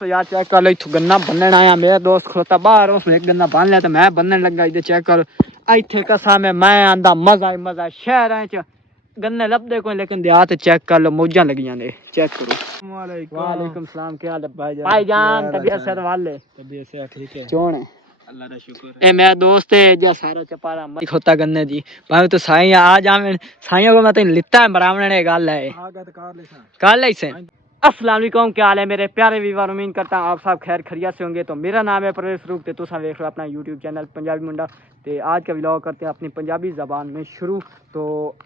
तो यार चेक कर लो इथों गन्ना बनन आया मेरा दोस्त खलोता बाहर उसने एक गन्ना बन लिया तो मैं बनन लगा इधर चेक कर इथे कसा में मैं आंदा मजा ही मजा शहर च गन्ने लभदे कोई लेकिन देहात चेक कर लो मौजां लगियां ने चेक करो। वालेकुम सलाम क्या हाल है भाईजान तबीयत सेहत वाले तबीयत से ठीक है कौन है अल्लाह का शुक्र ए मेरा दोस्त है जो सारा चपारा मत खोता गन्ने दी भाई तो साईं आ जावे साईं को मैं तो लिता है ब्राह्मण ने गल है कर ले से अस्सलाम वालेकुम क्या हाल है मेरे प्यारे व्यूअर उम्मीद करता हूं आप सब खैर खैरियत से होंगे। तो मेरा नाम है परवेज फरूक ते तुसा देख रहे हो अपना यूट्यूब चैनल पंजाबी मुंडा ते आज का व्लॉग करते हैं अपनी पंजाबी ज़बान में शुरू। तो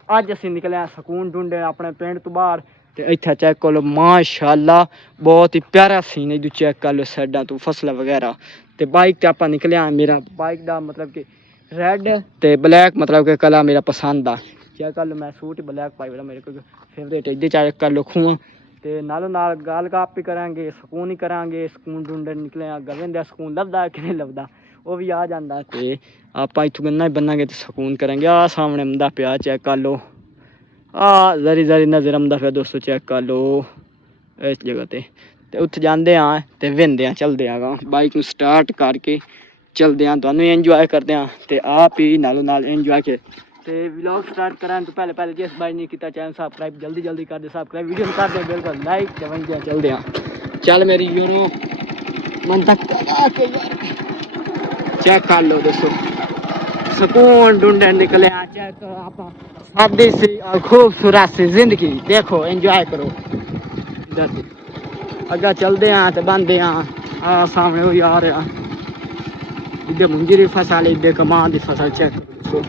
अज असीं निकले हैं सुकून ढूंढे अपने पिंड तो बाहर ते इत्थे चेक कर लो माशाअल्लाह बहुत ही प्यारा सीन है। चेक कर लो साइडा तो फसल वगैरह ते बाइक ते आपां निकले हैं मेरा बाइक दा मतलब कि रेड ते ब्लैक मतलब कि कलर मेरा पसंद आ। चेक कर लो मैं सूट ब्लैक पाई बड़ा मेरे को फेवरेट है। चेक कर लो खून ते नालों नाल गल गप भी करांगे सुकून ही करांगे सुकून ढूंढन निकले गवेंदे सुकून लभदा कि नहीं लभदा वो भी आ जांदा ते आपां इत्थों गन्ना बनांगे ते सुकून करेंगे। आ सामने मुंडा पिया चेक कर लो आ जरी जरी नजर आंदा फिर दोस्तों चेक कर लो इस जगह ते उत्थे जांदे आं ते वेंदे आं चलदे आं बाइक नूं स्टार्ट करके चलदे आं तुहानूं एंजॉय करदे आं ते आप ही नालों नाल एंजॉय के ते व्लॉग स्टार्ट करां तो पहले जिस भाई ने किया चैनल सब्सक्राइब जल्दी जल्दी कर दे सब्सक्राइब वीडियो कर दे बिल्कुल लाइक ते वहीं चलदे आं चल मेरी यूरो मन तक के यार चेक कर लो दोस्तों सुकून ढूंढने निकले हैं। चेक करो आप सादी सी और खूबसूरत सी जिंदगी देखो एंजॉय करो अगर चलते हैं तो बनते हैं सामने वो आ रहा इधर मुंजी की फसल इधर कमान की फसल चेक करो।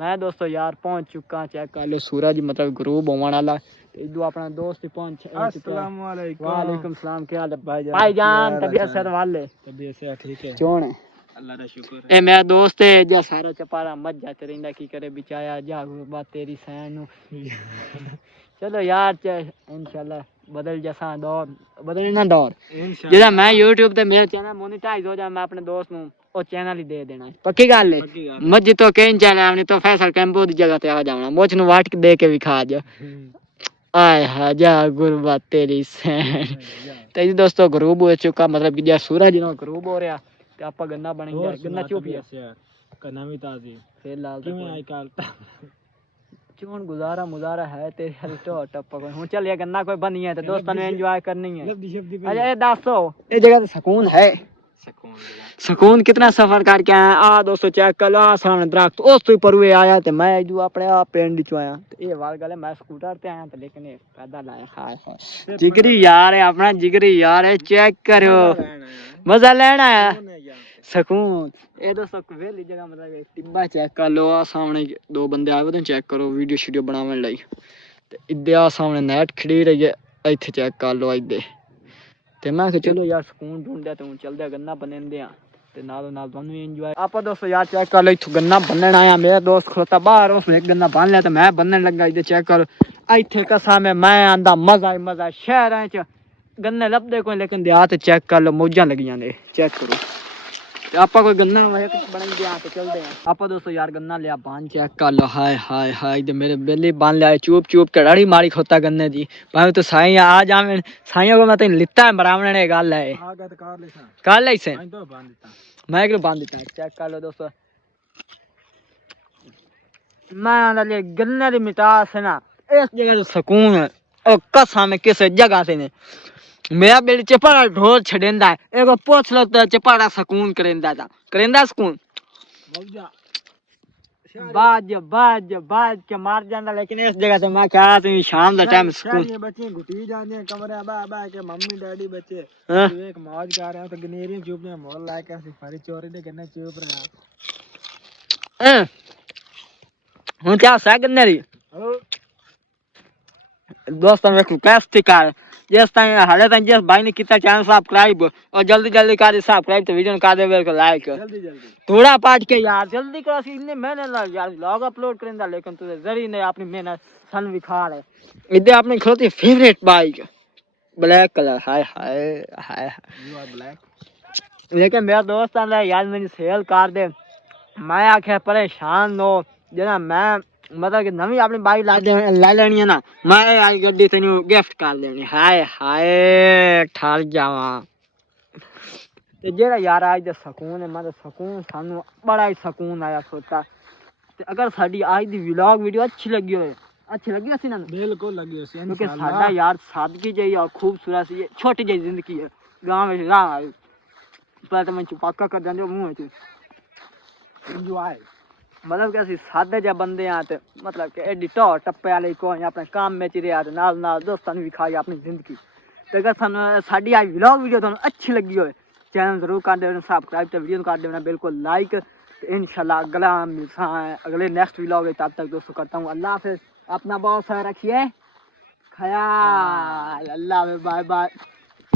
मैं दोस्तों यार पहुंच चुका चेक कर लो सूरज मतलब ग्रूब होने वाला इधर अपना दोस्त पहुंच अस्सलाम वालेकुम वालेकुम सलाम क्या हाल है भाईजान तबीयत सेहत वाले तबीयत से ठीक है कौन है अल्लाह का शुक्र ए मेरा दोस्त है जो सारा चपारा मत जाते रहिंदा की करे बिचाया जा बात तेरी सैन चलो यार इंशाल्लाह बदल जैसा दौर बदलना दौर जेदा मैं यूट्यूब ते मेरा चैनल मोनेटाइज हो जाए मैं अपने दोस्त नूं ओ चैनल ही दे देना है पक्की गल है मर्जी तो कहीं चैनल आने तो फैसल कैंपो दी जगह ते आ जाना मुझ नूं वाट दे के विखा जा आय हा जा गुरबत तेरी सैन ते दोस्तों ग्रुप हो चुका मतलब कि जो सूरज नो ग्रुप हो रहा ते आपा गन्ना बनेंगे गन्ना चुप यार कन्ना भी ताजी फिर लाल किवें आई काल चोन गुजारा मुजारा है तेरे हरी तो टप्पा कोई हूं चल ये गन्ना कोई बनी है तो दोस्तों ने एंजॉय करनी है। अच्छा ये दसो ये जगह तो सुकून है सुकून कितना सफर करके आया आ दोस्तों चेक कर लो आ सामने दरख्त उस तो पर हुए आया ते मैं इधर अपने आप पिंड चो आया ते ये वाल गल है मैं स्कूटर ते आया ते लेकिन ये पैदल आया हाय हाय जिगरी यार है अपना जिगरी यार है चेक करो मजा लेना आया सुकून ये दोस्तों वेली जगह मतलब टिब्बा चेक कर लो आ सामने दो बंदे आए हुए चेक करो वीडियो शीडियो बनाने लई ते इधर आ सामने नेट खड़ी रही है इत्थे चेक कर लो इधर ते मैं चलो यार सुकून ढूंढदे ते चलदे गन्ना बनेंदे आ ते नालों नाल तुहानूं एंजॉय आप दोस्तों यार चेक कर लो इथों गन्ना बनन आया मेरा दोस्त खलोता बाहर उसने एक गन्ना बन लिया तो मैं बनन लगा इधर चेक कर इथे कसा में मैं आंदा मजा ही मजा शहर च गन्ने लभदे कोई लेकिन देहात चेक कर लो मौजां लगियां ने चेक करो आपा कोई गन्ना बनाई तो चलते हैं आप दोस्तों यार गन्ना लिया बांध चेक कर लो हाय हाय हाय मेरे बेली बांध लिया चुप चुप के रड़ी मारी खोता गन्ने दी भाई तो साईं आ जावे साईं को मैं तो लिता है ब्राह्मण ने गल है कर ले से मैं क्यों बांध देता चेक कर लो दोस्तों मैं गन्ने की मिठास है ना इस जगह सुकून है और कसा में किस जगह से ने मेरा बेली चपाड़ा ढोल छडेंदा है एगो पूछ लो तो चपाड़ा सुकून करेंदा सुकून बाज बाज बाज के मार जांदा लेकिन इस जगह से मैं क्या तुम शाम दा टाइम सुकून ये बच्चे घुटी जांदे कमरे बा बा के मम्मी डैडी बच्चे एक मौज कर रहे हैं तो गनेरी चुप ने मोल लाके ऐसे फरी चोरी दे गन्ने चुप रहा हूं क्या सा गन्नेरी दोस्तों मेरे को कैसे कार जिस टाइम हाले टाइम जिस भाई ने कितना चैनल सब्सक्राइब और जल्दी जल्दी कर दे सब्सक्राइब तो वीडियो कर दे बिल्कुल लाइक जल्दी जल्दी थोड़ा पाट के यार जल्दी कर इतने मेहनत लग यार व्लॉग अपलोड करेंदा लेकिन तुझे जरी ने अपनी मेहनत सन विखा रहे इधर अपनी खलोती favourite bike black colour hi hi hi you are black लेकिन मेरा दोस्त आंदा यार मेरी सेल कर दे मैं आखे परेशान हो जना मैं मतलब कि नवी अपनी बाइक ला लेनी है ना मैं आई गड्डी तेन गिफ्ट कर देनी हाय हाय ठर जावा ਤੇ ਜਿਹੜਾ ਯਾਰ ਅੱਜ ਦਾ ਸਕੂਨ ਹੈ ਮਤਲਬ ਸਕੂਨ ਸਾਨੂੰ ਬੜਾ ਹੀ ਸਕੂਨ ਆਇਆ ਸੋਚਾ ਤੇ ਅਗਰ ਸਾਡੀ ਅੱਜ ਦੀ ਵਲੌਗ ਵੀਡੀਓ ਅੱਛੀ ਲੱਗੀ ਹੋਏ अच्छी लगी वैसे ना बिल्कुल लगी उसे क्योंकि साडा यार सादगी जही और खूबसूरत सी छोटी जही जिंदगी है गांव में राह पर मैं चुपाका कर जांदे मुंह में एंजॉय मतलब कि ਅਸੀਂ ਸਾਦੇ ਜਿਹੇ ਬੰਦੇ ਆ ਤੇ ਮਤਲਬ ਕਿ ਐਡੀ ਢੋ ਟੱਪੇ ਵਾਲੇ ਕੋਈ ਆਪਣੇ ਕੰਮ ਵਿੱਚ ਰਿਹਾ ਤੇ ਨਾਲ ਨਾਲ ਦੋਸਤਾਂ ਨੂੰ ਵੀ ਖਾਈ ਆਪਣੀ ਜ਼ਿੰਦਗੀ ਤੇ ਅਗਰ ਸਾਨੂੰ ਸਾਡੀ ਆ ਵਲੌਗ ਵੀਡੀਓ ਤੁਹਾਨੂੰ ਅੱਛੀ ਲੱਗੀ ਹੋਏ ਚੈਨਲ ਜ਼ਰੂਰ ਕਰ ਦੇਣਾ सब्सक्राइब ਤੇ ਵੀਡੀਓ ਨੂੰ ਕਰ देना बिल्कुल लाइक इंशाल्लाह अगले नेक्स्ट व्लॉग है तब तक दोस्तों करता हूँ अल्लाह हाफिज अपना बहुत सारा रखिए ख्याल अल्लाह बाय बाय